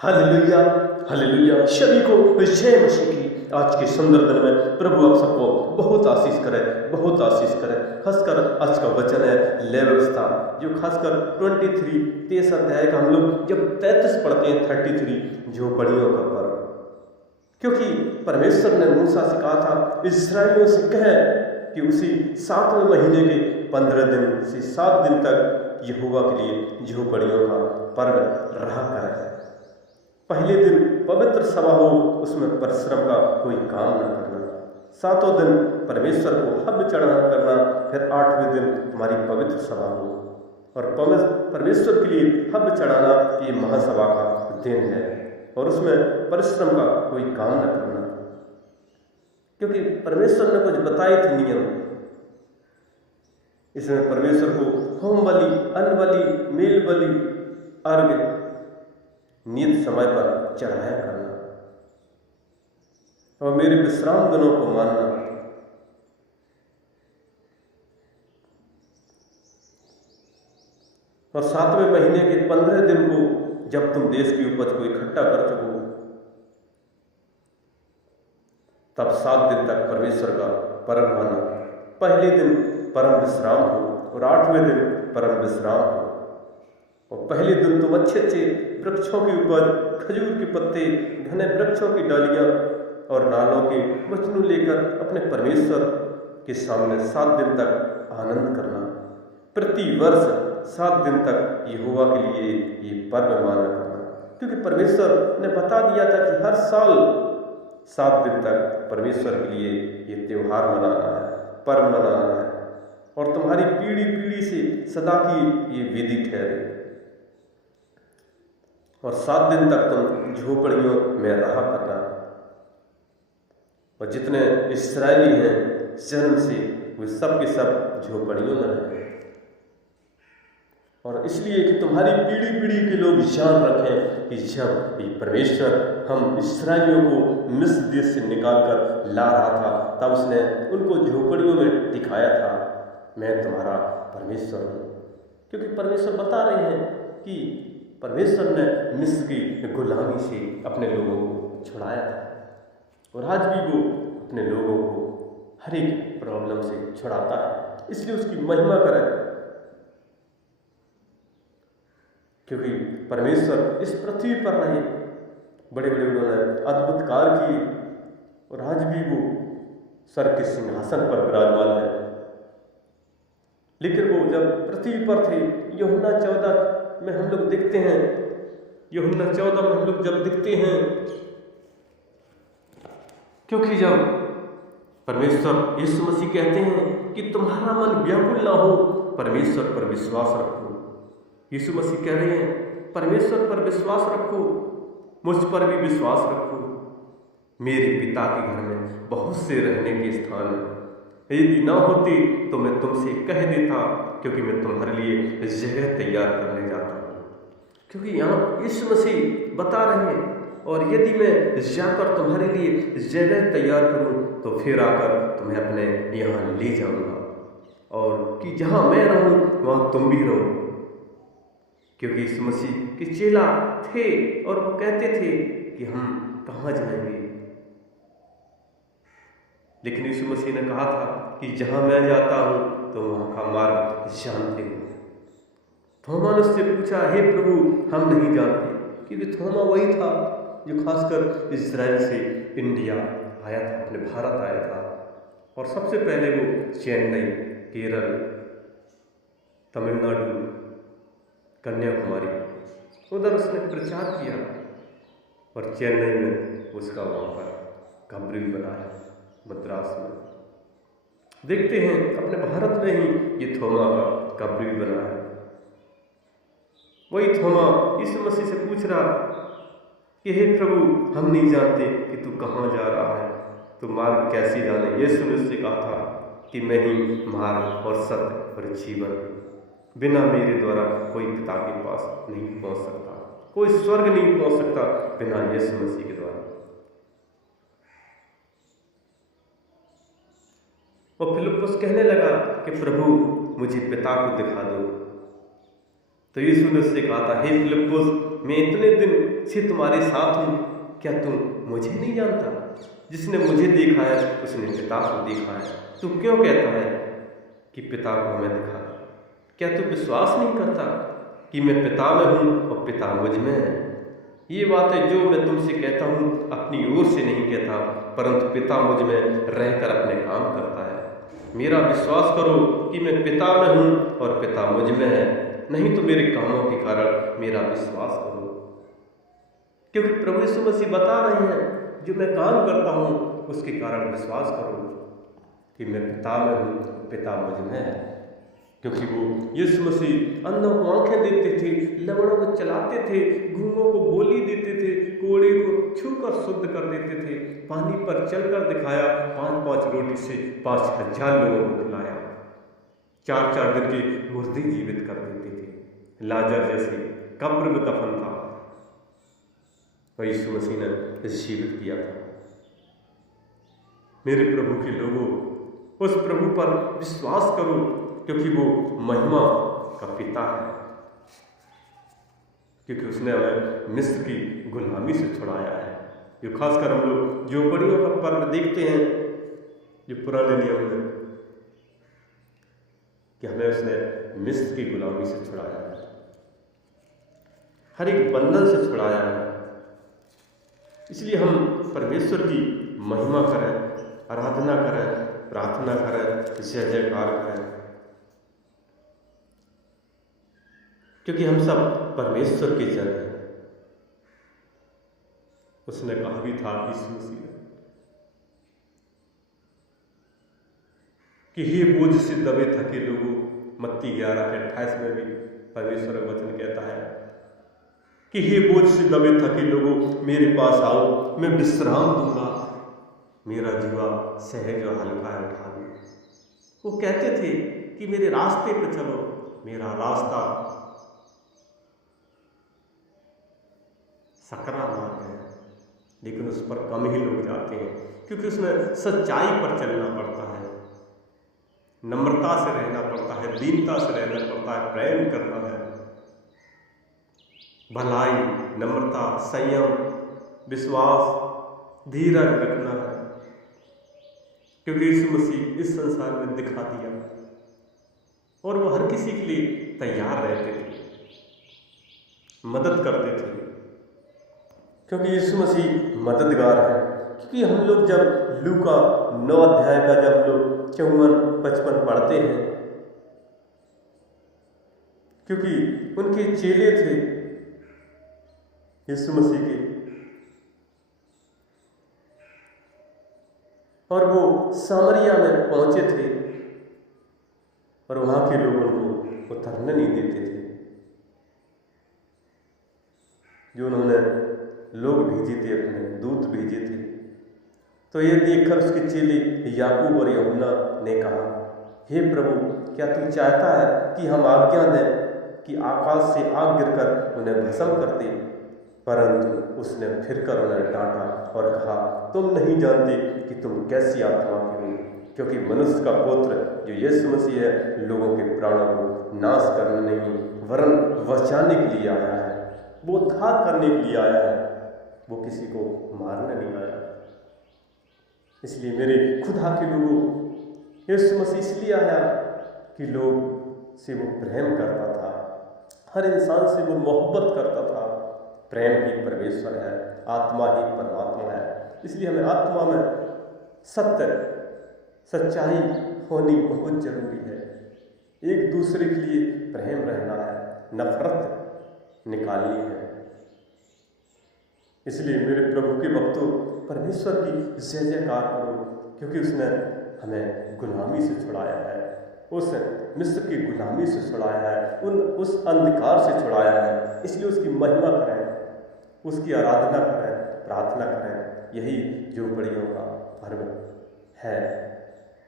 Hallelujah, hallelujah. सभी को जय मसीह की। आज के सुंदर दिन में प्रभु आप सबको बहुत आशीष करे, बहुत आशीष करे। खासकर आज का वचन है लय व्यवस्था, जो खासकर 23 23 अध्याय का हम लोग जब 33 पढ़ते हैं, 33 झोपड़ियों का पर्व। क्योंकि परमेश्वर ने मूसा से कहा था इस्राएलियों से कहे कि उसी 7वें महीने के 15 दिन से 7 दिन तक यहोवा के लिए झोपड़ियों का पर्व रहा करें। पहले दिन पवित्र सभा हो, उसमें परिश्रम का कोई काम न करना। 7वां दिन परमेश्वर को हव्य चढ़ाना करना। फिर 8वें दिन तुम्हारी पवित्र सभा हो और परमेश्वर के लिए हव्य चढ़ाना, ये महासभा का दिन है और उसमें परिश्रम का कोई काम न करना। क्योंकि परमेश्वर ने कुछ बताए थे नियम। इसमें परमेश्वर को होम बलि, अन्न बलि, मेल बलि, अर्घ नियत समय पर चढ़ाया करना और मेरे विश्राम दिनों को मानना। और 7वें महीने के 15 दिन को जब तुम देश की उपज को इकट्ठा कर चुको, तब 7 दिन तक परमेश्वर का पर्व माना। पहले दिन परम विश्राम हो और 8वें दिन परम विश्राम हो। और पहले दिन तुम अच्छे अच्छे वृक्षों की उपज, खजूर के पत्ते, घने वृक्षों की डालियां और नालों के वचनों लेकर अपने परमेश्वर के सामने 7 दिन तक आनंद करना। प्रति वर्ष 7 दिन तक यहोवा के लिए ये पर्व माना करना। क्योंकि परमेश्वर ने बता दिया था कि हर साल 7 दिन तक परमेश्वर के लिए ये त्योहार मनाना है, पर्व मनाना है और तुम्हारी पीढ़ी पीढ़ी से सदा की ये विधि ठहरे। और 7 दिन तक तुम झोपड़ियों में रहा करना। और जितने इस्राएली हैं जन्म से, वे सब के सब झोपड़ियों में रहे। और इसलिए कि तुम्हारी पीढ़ी पीढ़ी के लोग जान रखें कि जब ये परमेश्वर हम इस्राएलियों को मिस्र देश से निकाल कर ला रहा था, तब उसने उनको झोपड़ियों में दिखाया था, मैं तुम्हारा परमेश्वर हूँ। क्योंकि परमेश्वर बता रहे हैं कि परमेश्वर ने मिस्र की गुलामी से अपने लोगों को छुड़ाया था और आज भी वो अपने लोगों को हर एक प्रॉब्लम से छुड़ाता है। इसलिए उसकी महिमा करें। क्योंकि परमेश्वर इस पृथ्वी पर रहे, बड़े बड़े उन्होंने अद्भुत कार्य किए और आज भी वो स्वर्ग के सिंहासन पर विराजमान है। लेकिन वो जब पृथ्वी पर थे, यूहन्ना 14 में हम लोग दिखते हैं, यूहन्ना 14 में हम लोग जब दिखते हैं, क्योंकि जब परमेश्वर यीशु मसीह कहते हैं कि तुम्हारा मन व्याकुल ना हो, परमेश्वर पर विश्वास रखो। यीशु मसीह कह रहे हैं परमेश्वर पर विश्वास रखो, मुझ पर भी विश्वास रखो। मेरे पिता के घर में बहुत से रहने के स्थान हैं, यदि ना होती तो मैं तुमसे कह देता, क्योंकि मैं तुम्हारे लिए जगह तैयार करने जाता हूँ। क्योंकि यहाँ यीशु मसीह बता रहे हैं, और यदि मैं जाकर तुम्हारे लिए जगह तैयार करूँ तो फिर आकर तुम्हें अपने यहाँ ले जाऊँगा, और कि जहाँ मैं रहूँ वहाँ तुम भी रहो। क्योंकि यीशु मसीह के चेला थे और वो कहते थे कि हम कहाँ जाएंगे, लेकिन यीशु मसीह ने कहा था कि जहाँ मैं जाता हूँ तो वहाँ का मार्ग जानते हो। थोमा ने उससे पूछा, हे प्रभु हम नहीं जानते, क्योंकि थोमा वही था जो खासकर इजराइल से इंडिया आया था, अपने भारत आया था। और सबसे पहले वो चेन्नई, केरल, तमिलनाडु, कन्याकुमारी उधर उसने प्रचार किया और चेन्नई में उसका वहाँ पर कब्र भी बनाया, मद्रास में। देखते हैं अपने भारत में ही ये थोमा का कब्र भी बना है। वही थोमा यीशु मसीह से पूछ रहा कि हे प्रभु हम नहीं जानते कि तू कहाँ जा रहा है, तू मार्ग कैसे जाने। यीशु ने उससे कहा था कि मैं ही मार्ग और सत्य और जीवन, बिना मेरे द्वारा कोई पिता के पास नहीं पहुंच सकता, कोई स्वर्ग नहीं पहुंच सकता बिना यीशु मसीह के द्वारा। और फिलिप्पुस कहने लगा कि प्रभु मुझे पिता को दिखा दो। तो यीशु ने उससे कहा था, हे फिलिप्पुस, मैं इतने दिन से तुम्हारे साथ हूँ, क्या तुम मुझे नहीं जानता? जिसने मुझे देखा है उसने पिता को देखा है। तू क्यों कहता है कि पिता को हमें दिखा? क्या तू विश्वास नहीं करता कि मैं पिता में हूँ और पिता मुझ में है? ये बातें जो मैं तुमसे कहता हूँ अपनी ओर से नहीं कहता, परंतु पिता मुझ में रहकर अपने काम करता है। मेरा विश्वास करो कि मैं पिता में हूँ और पिता मुझ में है, नहीं तो मेरे कामों के कारण मेरा विश्वास करो। क्योंकि प्रभु यीशु मसीह बता रहे हैं, जो मैं काम करता हूँ उसके कारण विश्वास करो कि मैं पिता में हूँ, पिता मुझ में है। क्योंकि वो यीशु मसीह अंधों को आंखें देते थे, लंगड़ों को चलाते थे, गूंगों को बोली देते थे, कोड़े को छूकर शुद्ध कर देते थे, पानी पर चलकर दिखाया, 5-5 रोटी से 5,000 लोगों को खिलाया, 4-4 दिन के मुर्दे जीवित कर देते थे, लाजर जैसे कब्र में दफन था और यीशु मसीह ने जीवित किया था। मेरे प्रभु के लोगों, उस प्रभु पर विश्वास करो, क्योंकि वो महिमा का पिता है, क्योंकि उसने हमें मिस्र की गुलामी से छुड़ाया है। जो खासकर हम लोग झोपड़ियों का पर्व देखते हैं, जो पुराने नियम में, कि हमें उसने मिस्र की गुलामी से छुड़ाया है, हर एक बंधन से छुड़ाया है। इसलिए हम परमेश्वर की महिमा करें, आराधना करें, प्रार्थना करें, जय जयकार करें, क्योंकि हम सब परमेश्वर के जन हैं। उसने कहा भी था यीशु मसीह ने कि हे बोझ से दबे थके लोगों, मत्ती 11:28 में भी परमेश्वर का वचन कहता है कि हे बोझ से दबे थके लोगों, मेरे पास आओ, मैं विश्राम दूंगा, मेरा जीवा सहज और हल्का है, उठा लो। वो कहते थे कि मेरे रास्ते पर चलो, मेरा रास्ता सकरा मार्ग है, लेकिन उस पर कम ही लोग जाते हैं, क्योंकि उसमें सच्चाई पर चलना पड़ता है, नम्रता से रहना पड़ता है, दीनता से रहना पड़ता है, प्रेम करना है, भलाई, नम्रता, संयम, विश्वास, धीरज रखना है, क्योंकि यीशु मसीह इस संसार में दिखा दिया और वो हर किसी के लिए तैयार रहते थे, मदद करते थे, क्योंकि यीशु मसीह मददगार है। क्योंकि हम लोग जब लूका 9 अध्याय का जब हम लोग 54-55 पढ़ते हैं, क्योंकि उनके चेले थे यीशु मसीह के, और वो सामरिया में पहुंचे थे और वहां के लोग उनको उतरने नहीं देते थे। जो उन्होंने लोग भेजे थे, अपने दूत भेजे थे, तो ये देखकर उसके चेले याकूब और यूहन्ना ने कहा, हे प्रभु, क्या तू चाहता है कि हम आज्ञा दें कि आकाश से आग गिरकर उन्हें भस्म कर दे? परंतु उसने फिरकर उन्हें डांटा और कहा, तुम नहीं जानते कि तुम कैसी आत्मा के हो, क्योंकि मनुष्य का पुत्र जो यीशु मसीह है, लोगों के प्राणों को नाश करने नहीं वरन बचाने के लिए आया है। वो उद्धार करने के लिए आया है, वो किसी को मारने नहीं आया। इसलिए मेरे खुदा के लोगों, यीशु मसीह इसलिए आया कि लोग से वो प्रेम करता था, हर इंसान से वो मोहब्बत करता था। प्रेम ही परमेश्वर है, आत्मा ही परमात्मा है। इसलिए हमें आत्मा में सत्य, सच्चाई होनी बहुत जरूरी है। एक दूसरे के लिए प्रेम रहना है, नफरत निकालनी है। इसलिए मेरे प्रभु के भक्तों, परमेश्वर की जय जयकार करो, क्योंकि उसने हमें गुलामी से छुड़ाया है, उस मिस्र की गुलामी से छुड़ाया है, उस अंधकार से छुड़ाया है। इसलिए उसकी महिमा करें, उसकी आराधना करें, प्रार्थना करें। यही झोपड़ियों का पर्व है,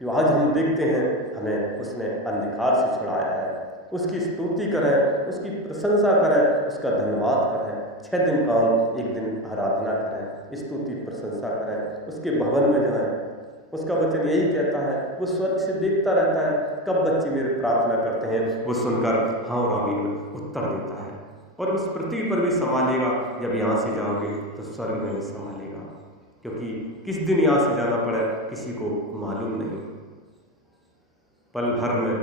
जो आज हम देखते हैं। हमें उसने अंधकार से छुड़ाया है। उसकी स्तुति करें, उसकी प्रशंसा करें, उसका धन्यवाद करें। 6 दिन काम, 1 दिन आराधना करें, स्तुति प्रशंसा करें, उसके भवन में जाएं, उसका वचन यही कहता है, वो स्वर्ग से देखता रहता है कब बच्चे मेरे प्रार्थना करते हैं, वो सुनकर हाँ और आमीन में उत्तर देता है, और उस पृथ्वी पर भी संभालेगा। जब यहाँ से जाओगे तो स्वर्ग में भी संभालेगा, क्योंकि किस दिन यहाँ से जाना पड़े किसी को मालूम नहीं, पल भर में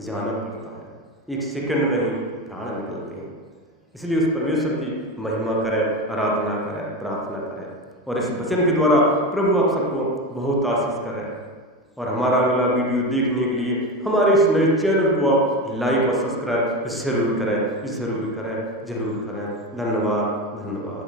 जाना पड़ता है, एक सेकंड में ही प्राण निकलते हैं। इसलिए उस परमेश्वर की महिमा करें, आराधना करें, प्रार्थना करें, और इस वचन के द्वारा प्रभु आप सबको बहुत आशीष करें। और हमारा अगला वीडियो देखने के लिए हमारे इस नए चैनल को आप लाइक और सब्सक्राइब जरूर करें, जरूर करें, जरूर करें। धन्यवाद, धन्यवाद।